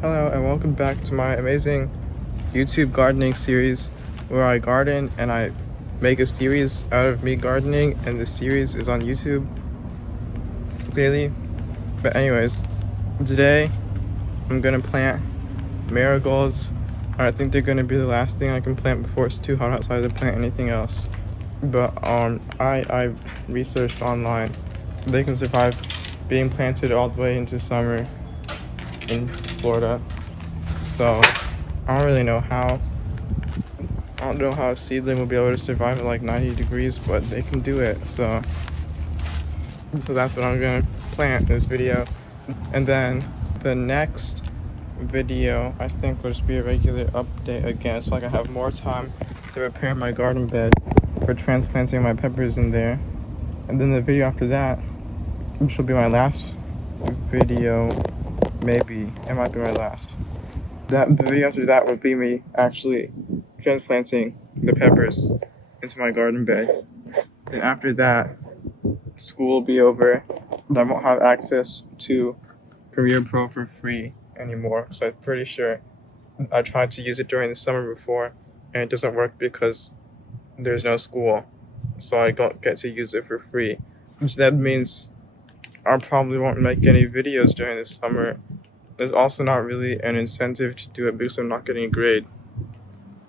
Hello and welcome back to my amazing YouTube gardening series where I garden and I make a series out of me gardening, and the series is on YouTube clearly. But anyways, today I'm gonna plant marigolds. I think they're gonna be the last thing I can plant before it's too hot outside to plant anything else. But I researched online. They can survive being planted all the way into summer in Florida. So I don't really know how. I don't know how a seedling will be able to survive at like 90 degrees, but they can do it. So that's what I'm gonna plant in this video. And then the next video, I think, will just be a regular update again, so I can have more time to prepare my garden bed for transplanting my peppers in there. And then the video after that, which will be my last video, maybe it might be my last. The video after that would be me actually transplanting the peppers into my garden bed. And after that, school will be over, and I won't have access to Premiere Pro for free anymore. So I'm pretty sure I tried to use it during the summer before, and it doesn't work because there's no school. So I don't get to use it for free. Which that means I probably won't make any videos during the summer. There's also not really an incentive to do it because I'm not getting a grade.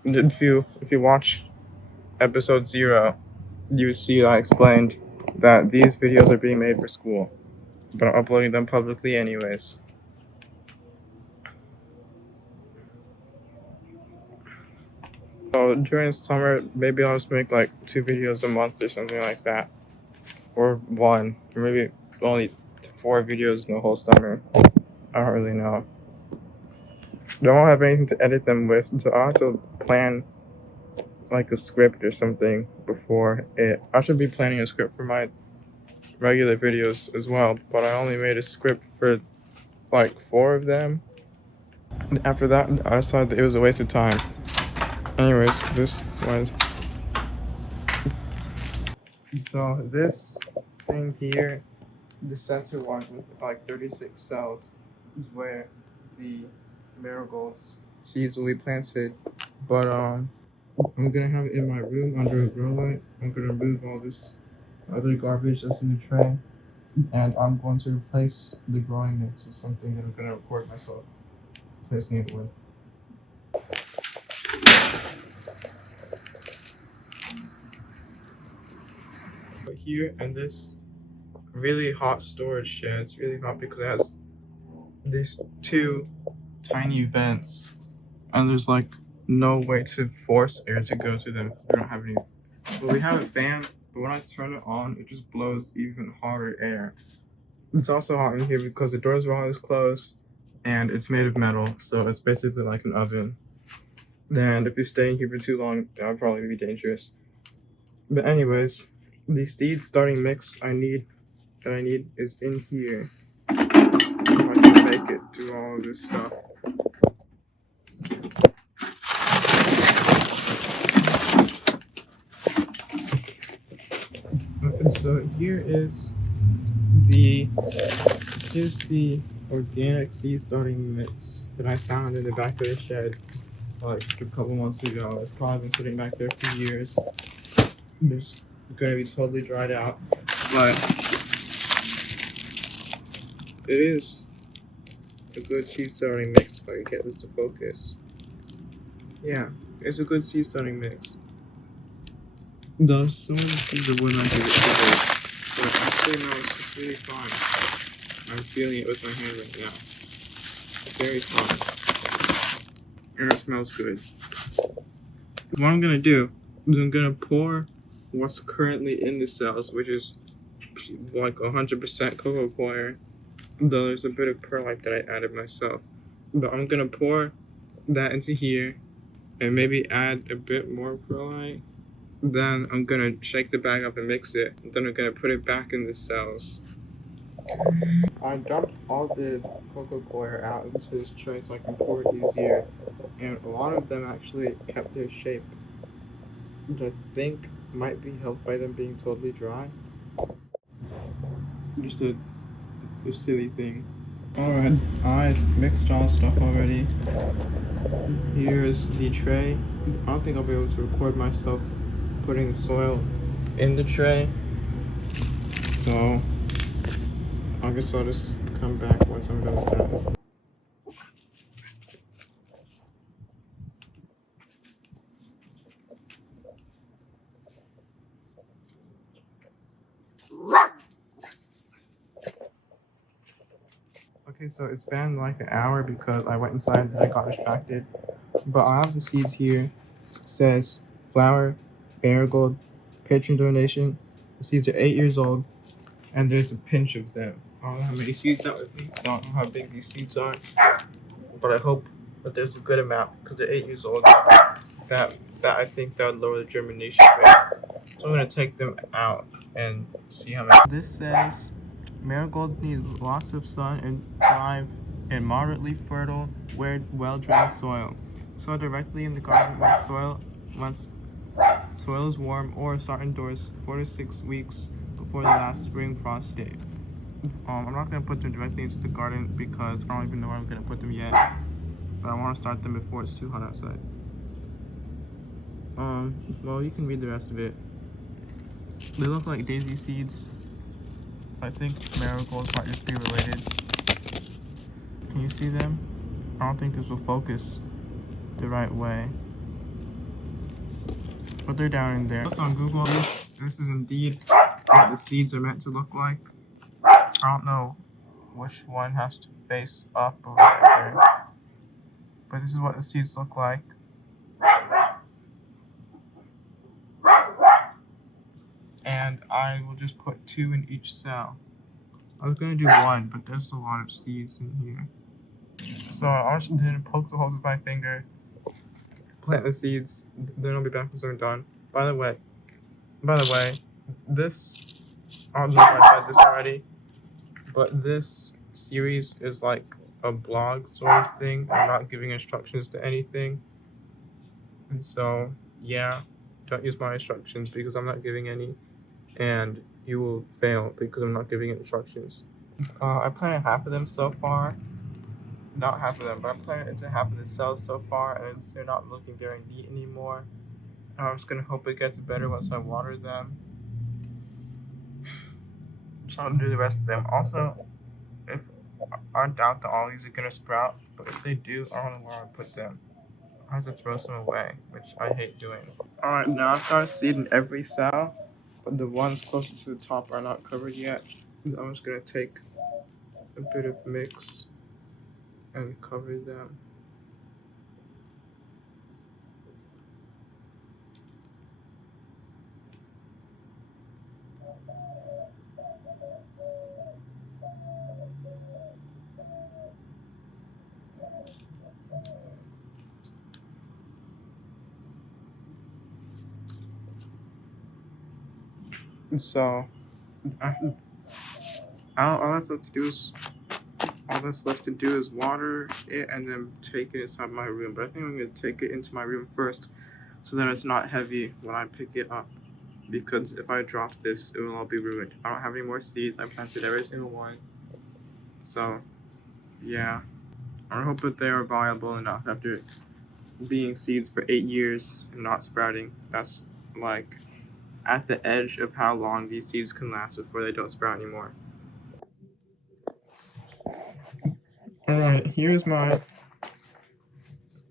And if you watch episode 0, you see I explained that these videos are being made for school, but I'm uploading them publicly anyways. So during summer, maybe I'll just make like 2 videos a month or something like that, or 1, or maybe only 4 videos in the whole summer. I don't really know. I don't have anything to edit them with, so I'll have to plan like a script or something before it. I should be planning a script for my regular videos as well, but I only made a script for like 4 of them. And after that, I decided that it was a waste of time. Anyways, this one. So this thing here, the center one with like 36 cells, is where the marigolds seeds will be planted. But I'm gonna have it in my room under a grow light. I'm gonna remove all this other garbage that's in the tray, and I'm going to replace the growing mix with something that I'm gonna record myself placing it with. But here in this really hot storage shed, it's really hot because it has these 2 tiny vents, and there's like no way to force air to go through them. We don't have any. Well, we have a fan, but when I turn it on, it just blows even hotter air. It's also hot in here because the doors are always closed, and it's made of metal, so it's basically like an oven. And if you stay in here for too long, that would probably be dangerous. But anyways, the seed starting mix I need is in here. If I can make it through all of this stuff. And so here's the organic seed starting mix that I found in the back of the shed like a couple months ago. It's probably been sitting back there for years. It's gonna be totally dried out, but it is a good seed starting mix. If I can get this to focus. Yeah, it's a good seed starting mix. Though some of the seeds are wouldn't like it today, but actually no, it's really fine. I'm feeling it with my hand right now. It's very fine, and it smells good. What I'm gonna do is I'm gonna pour what's currently in the cells, which is like 100% cocoa coir, though there's a bit of perlite that I added myself. But I'm gonna pour that into here and maybe add a bit more perlite. Then I'm gonna shake the bag up and mix it. And then I'm gonna put it back in the cells. I dumped all the cocoa coir out into this tray so I can pour it easier. And a lot of them actually kept their shape, which I think might be helped by them being totally dry. Just a silly thing. Alright, I mixed all stuff already. Here's the tray. I don't think I'll be able to record myself putting the soil in the tray. So I guess I'll just come back once I'm done with that. Okay, so it's been like an hour because I went inside and I got distracted. But I have the seeds here. It says flower, marigold, patron donation. The seeds are 8 years old, and there's a pinch of them. I don't know how many seeds that would be. I don't know how big these seeds are, but I hope that there's a good amount because they're 8 years old. That I think that would lower the germination rate. So I'm gonna take them out and see how many. This says marigolds need lots of sun and thrive in moderately fertile, well-drained soil. Sow directly in the garden once soil is warm, or start indoors 4 to 6 weeks before the last spring frost day. I'm not gonna put them directly into the garden because I don't even know where I'm gonna put them yet. But I want to start them before it's too hot outside. Well, you can read the rest of it. They look like daisy seeds. I think marigolds might just be related. Can you see them? I don't think this will focus the right way. But they're down in there. What's on Google? This is indeed what the seeds are meant to look like. I don't know which one has to face up or whatever. But this is what the seeds look like. And I will just put 2 in each cell. I was gonna do 1, but there's a lot of seeds in here. So I just didn't poke the holes with my finger, plant the seeds, then I'll be back once I'm done. By the way, this, I don't know if I said this already, but this series is like a blog sort of thing. I'm not giving instructions to anything. And so, yeah, don't use my instructions because I'm not giving any. And you will fail because I'm not giving instructions. I planted half of them so far. Not half of them, but I'm planting into half of the cells so far, and they're not looking very neat anymore. I'm just gonna hope it gets better once I water them. So I'll do the rest of them. Also, if I doubt that all these are gonna sprout, but if they do, I don't know where I'll put them. I have to throw some away, which I hate doing. Alright, now I've started seeding every cell, but the ones closest to the top are not covered yet. I'm just gonna take a bit of mix and cover them. So, all that's left to do is water it and then take it inside my room. But I think I'm gonna take it into my room first, so that it's not heavy when I pick it up. Because if I drop this, it will all be ruined. I don't have any more seeds. I planted every single one. So, yeah. I hope that they are viable enough after being seeds for 8 years and not sprouting. That's like at the edge of how long these seeds can last before they don't sprout anymore. Alright, here's my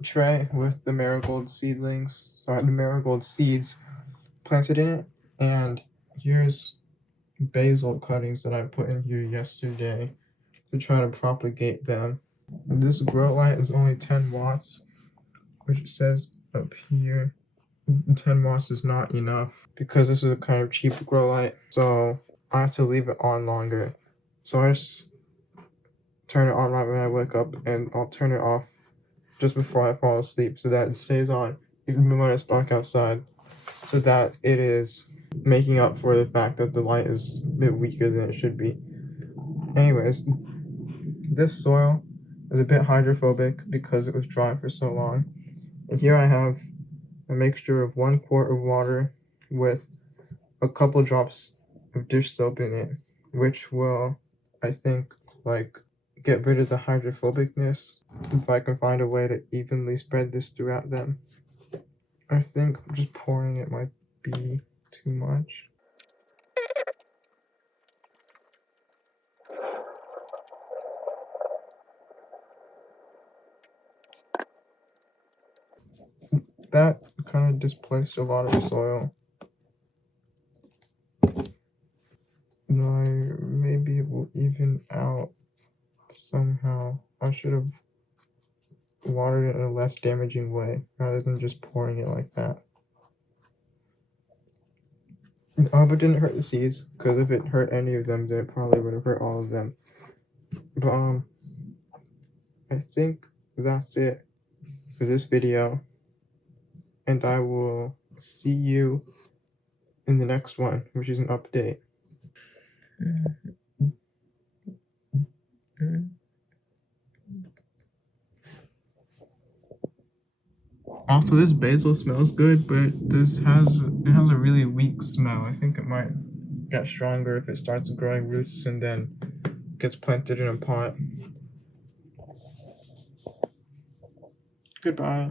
tray with the marigold seedlings. Sorry, the marigold seeds planted in it. And here's basil cuttings that I put in here yesterday to try to propagate them. This grow light is only 10 watts, which it says up here. 10 watts is not enough because this is a kind of cheap grow light, so I have to leave it on longer. So I just turn it on right when I wake up, and I'll turn it off just before I fall asleep so that it stays on even when it's dark outside, so that it is making up for the fact that the light is a bit weaker than it should be. Anyways, this soil is a bit hydrophobic because it was dry for so long. And here I have a mixture of 1 quart of water with a couple drops of dish soap in it, which will, I think, like get rid of the hydrophobicness if I can find a way to evenly spread this throughout them. I think just pouring it might be too much. That kind of displaced a lot of soil. Maybe it will even out somehow. I should have watered it in a less damaging way rather than just pouring it like that. I hope it didn't hurt the seeds, because if it hurt any of them, then it probably would have hurt all of them. But I think that's it for this video, and I will see you in the next one, which is an update. Also, this basil smells good, but it has a really weak smell. I think it might get stronger if it starts growing roots and then gets planted in a pot. Goodbye.